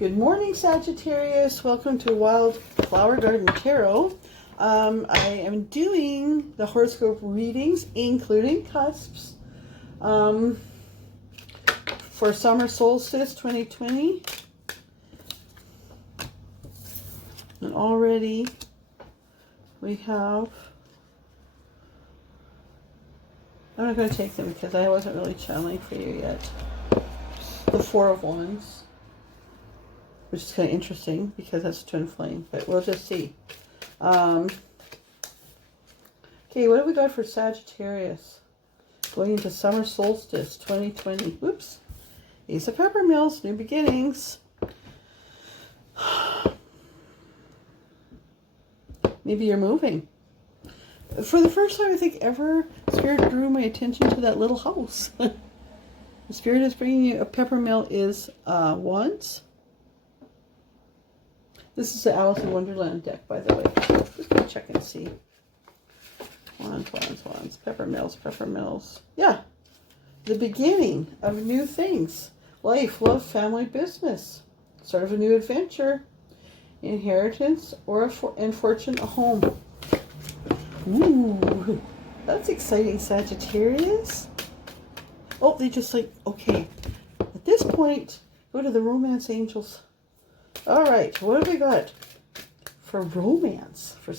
Good morning, Sagittarius. Welcome to Wild Flower Garden Tarot. I am doing the horoscope readings, including cusps, for Summer Solstice 2020. And already we have... I'm not going to take them because I wasn't really channeling for you yet. The Four of Wands. Which is kind of interesting because that's twin flame, but we'll just see. Okay, what have we got for Sagittarius? Going into Summer Solstice 2020. Whoops. Ace of Peppermills, new beginnings. Maybe you're moving. For the first time, I think ever, Spirit drew my attention to that little house. The Spirit is bringing you a Peppermill is Wands. This is the Alice in Wonderland deck, by the way. Just gonna check and see. Wands. Peppermills. Yeah. The beginning of new things. Life, love, family, business. Start of a new adventure. Inheritance or and fortune, a home. Ooh. That's exciting, Sagittarius. Oh, they just like, okay. At this point, go to the romance angels. All right, what have we got for romance for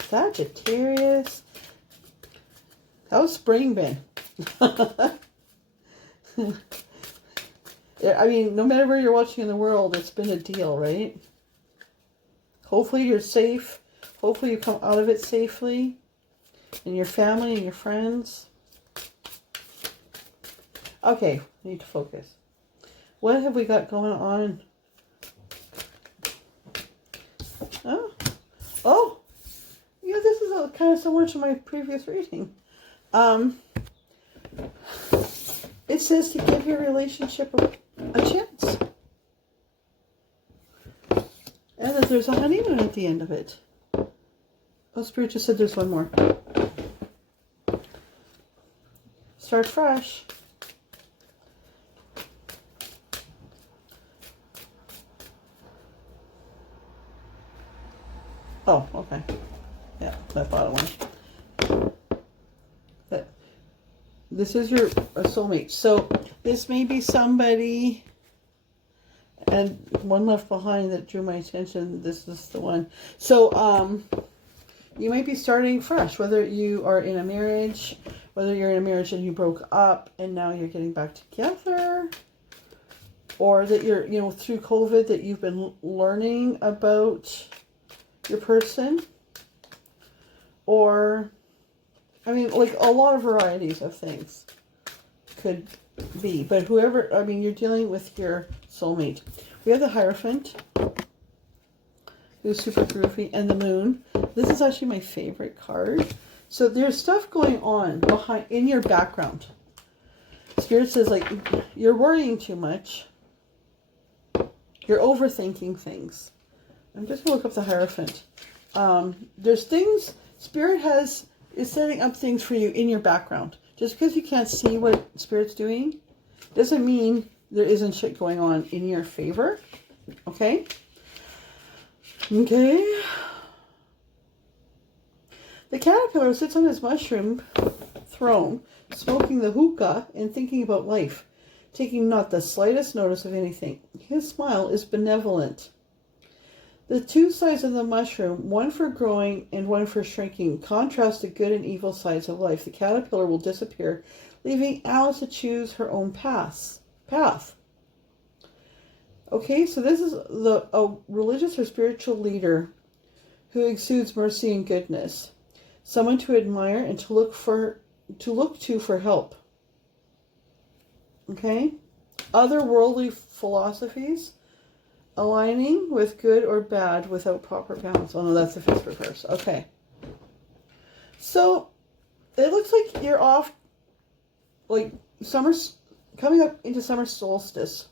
Sagittarius? How's spring been? I mean, no matter where you're watching in the world, it's been a deal, right? Hopefully you're safe. Hopefully you come out of it safely. And your family and your friends. Okay, I need to focus. What have we got going on? Oh, yeah, this is kind of similar to my previous reading. It says to give your relationship a chance. And that there's a honeymoon at the end of it. Oh, Spirit just said there's one more. Start fresh. Oh, okay. Yeah, that bottom one. This is your soulmate. So this may be somebody, and one left behind that drew my attention. This is the one. So you might be starting fresh, whether you are in a marriage, whether you're in a marriage and you broke up and now you're getting back together, or that you're, through COVID that you've been learning about your person, or like a lot of varieties of things could be, but whoever, you're dealing with your soulmate. We have the Hierophant, who's super groovy, and the Moon. This is actually my favorite card. So there's stuff going on behind in your background. Spirit says, like, you're worrying too much, you're overthinking things. I'm just going to look up the Hierophant. There's things, Spirit is setting up things for you in your background. Just because you can't see what Spirit's doing, doesn't mean there isn't shit going on in your favor. Okay? Okay. The caterpillar sits on his mushroom throne, smoking the hookah and thinking about life, taking not the slightest notice of anything. His smile is benevolent. The two sides of the mushroom, one for growing and one for shrinking, contrast the good and evil sides of life. The caterpillar will disappear, leaving Alice to choose her own path. Okay, so this is a religious or spiritual leader who exudes mercy and goodness. Someone to admire and to look to for help. Okay? Otherworldly philosophies. Aligning with good or bad without proper balance. Oh no, that's the fifth reverse. Okay. So it looks like you're off, like summer's coming up into summer solstice.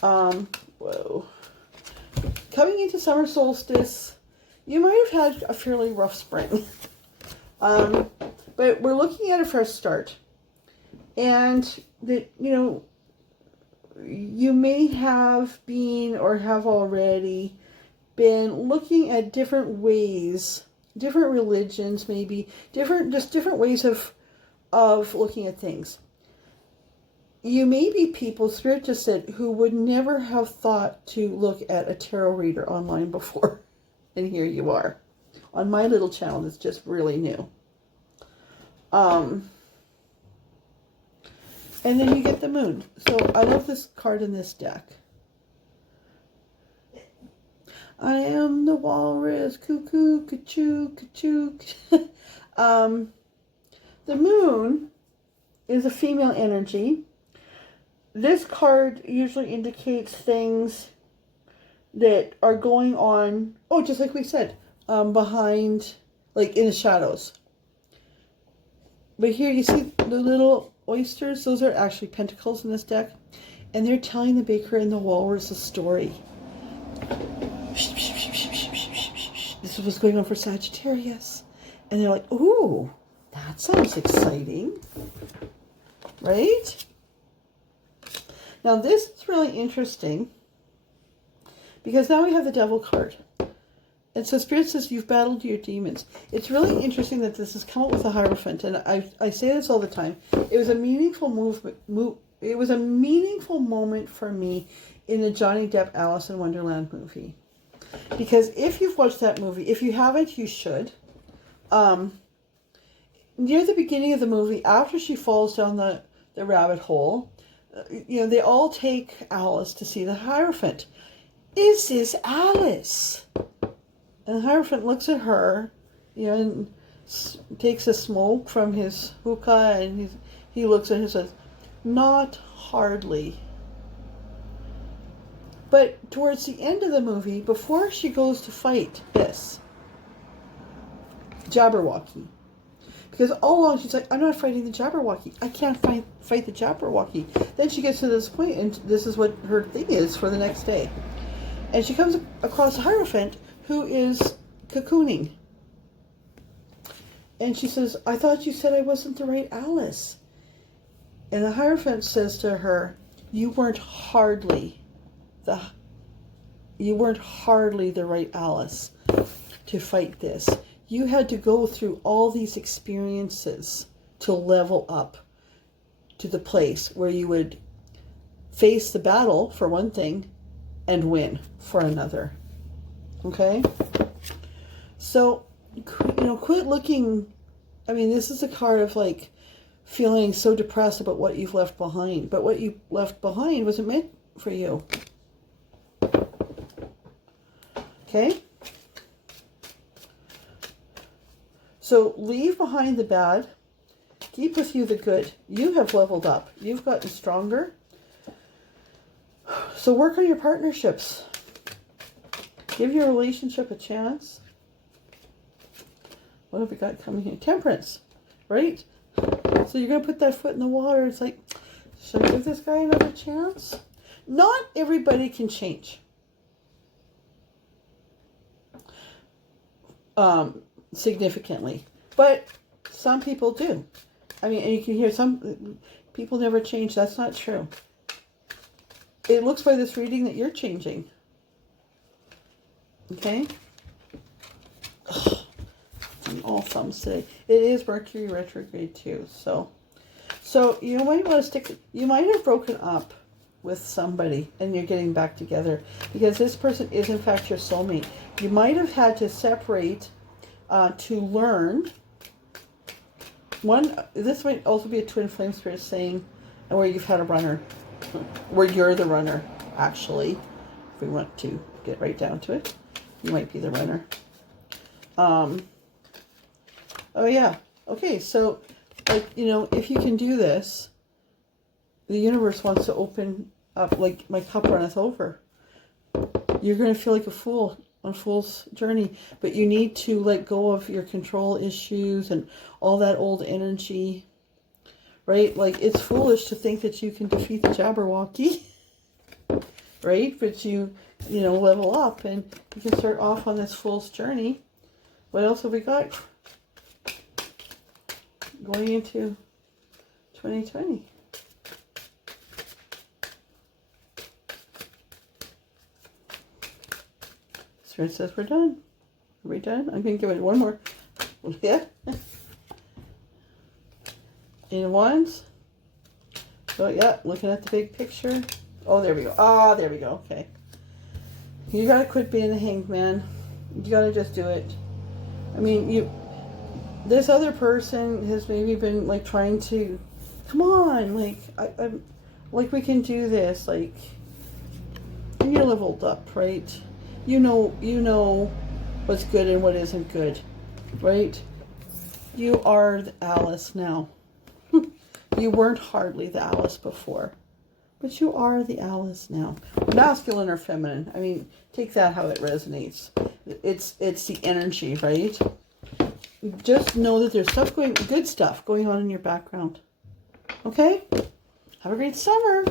Whoa. Coming into summer solstice, you might have had a fairly rough spring. But we're looking at a fresh start. And that, you may have been or have already been looking at different ways, different religions, maybe different ways of looking at things. You may be people, Spirit just said, who would never have thought to look at a tarot reader online before. And here you are. On my little channel that's just really new. And then you get the moon. So I love this card in this deck. I am the walrus, cuckoo, ka-choo, ka-choo. The moon is a female energy. This card usually indicates things that are going on, oh, just like we said, behind, like in the shadows. But here you see the little oysters, those are actually pentacles in this deck. And they're telling the baker and the walrus a story. This is what's going on for Sagittarius. And they're like, ooh, that sounds exciting. Right? Now this is really interesting because now we have the Devil card. And so Spirit says you've battled your demons. It's really interesting that this has come up with a Hierophant. And I say this all the time. It was a meaningful it was a meaningful moment for me in the Johnny Depp Alice in Wonderland movie. Because if you've watched that movie, if you haven't, you should. Near the beginning of the movie, after she falls down the rabbit hole, you know, they all take Alice to see the Hierophant. Is this Alice? And the Hierophant looks at her, you know, and takes a smoke from his hookah, and he looks at her and says, not hardly. But towards the end of the movie, before she goes to fight this Jabberwocky, because all along she's like, I'm not fighting the Jabberwocky. I can't fight the Jabberwocky. Then she gets to this point, and this is what her thing is for the next day. And she comes across a Hierophant who is cocooning. And she says, I thought you said I wasn't the right Alice. And the Hierophant says to her, you weren't hardly the right Alice to fight this. You had to go through all these experiences to level up to the place where you would face the battle for one thing and win for another. Okay? So, you know, quit looking. I mean, this is a card of like feeling so depressed about what you've left behind. But what you left behind wasn't meant for you. Okay? So leave behind the bad. Keep with you the good. You have leveled up. You've gotten stronger. So work on your partnerships. Give your relationship a chance. What have we got coming here? Temperance, right? So you're going to put that foot in the water. It's like, should I give this guy another chance? Not everybody can change. Significantly. But some people do. I mean, and you can hear some people never change. That's not true. It looks by this reading that you're changing. Okay? Ugh, I'm all thumbs today. It is Mercury retrograde too. So you might want to stick. You might have broken up with somebody and you're getting back together because this person is in fact your soulmate. You might have had to separate to learn. This might also be a twin flame spirit saying, where you've had a runner, where you're the runner, actually. If we want to get right down to it, you might be the runner. Oh yeah. Okay, so, like, you know, if you can do this, the universe wants to open up, like, my cup runneth over. You're going to feel like a fool on Fool's Journey, but you need to let go of your control issues and all that old energy, right? Like, it's foolish to think that you can defeat the Jabberwocky, right? But you know, level up and you can start off on this Fool's Journey. What else have we got going into 2020? Spirit says we're done. Are we done? I'm going to give it one more. Yeah. Eight of Wands. So, yeah, looking at the big picture. Oh, there we go. Ah, there we go. Okay. You got to quit being the hanged man. You got to just do it. I mean, this other person has maybe been, like, trying to, come on, like, I'm, like, we can do this, like, and you're leveled up, right? You know what's good and what isn't good, right? You are the Alice now. You weren't hardly the Alice before, but you are the Alice now. Masculine or feminine, I mean, take that how it resonates. It's the energy, right? Just know that there's good stuff going on in your background. Okay? Have a great summer.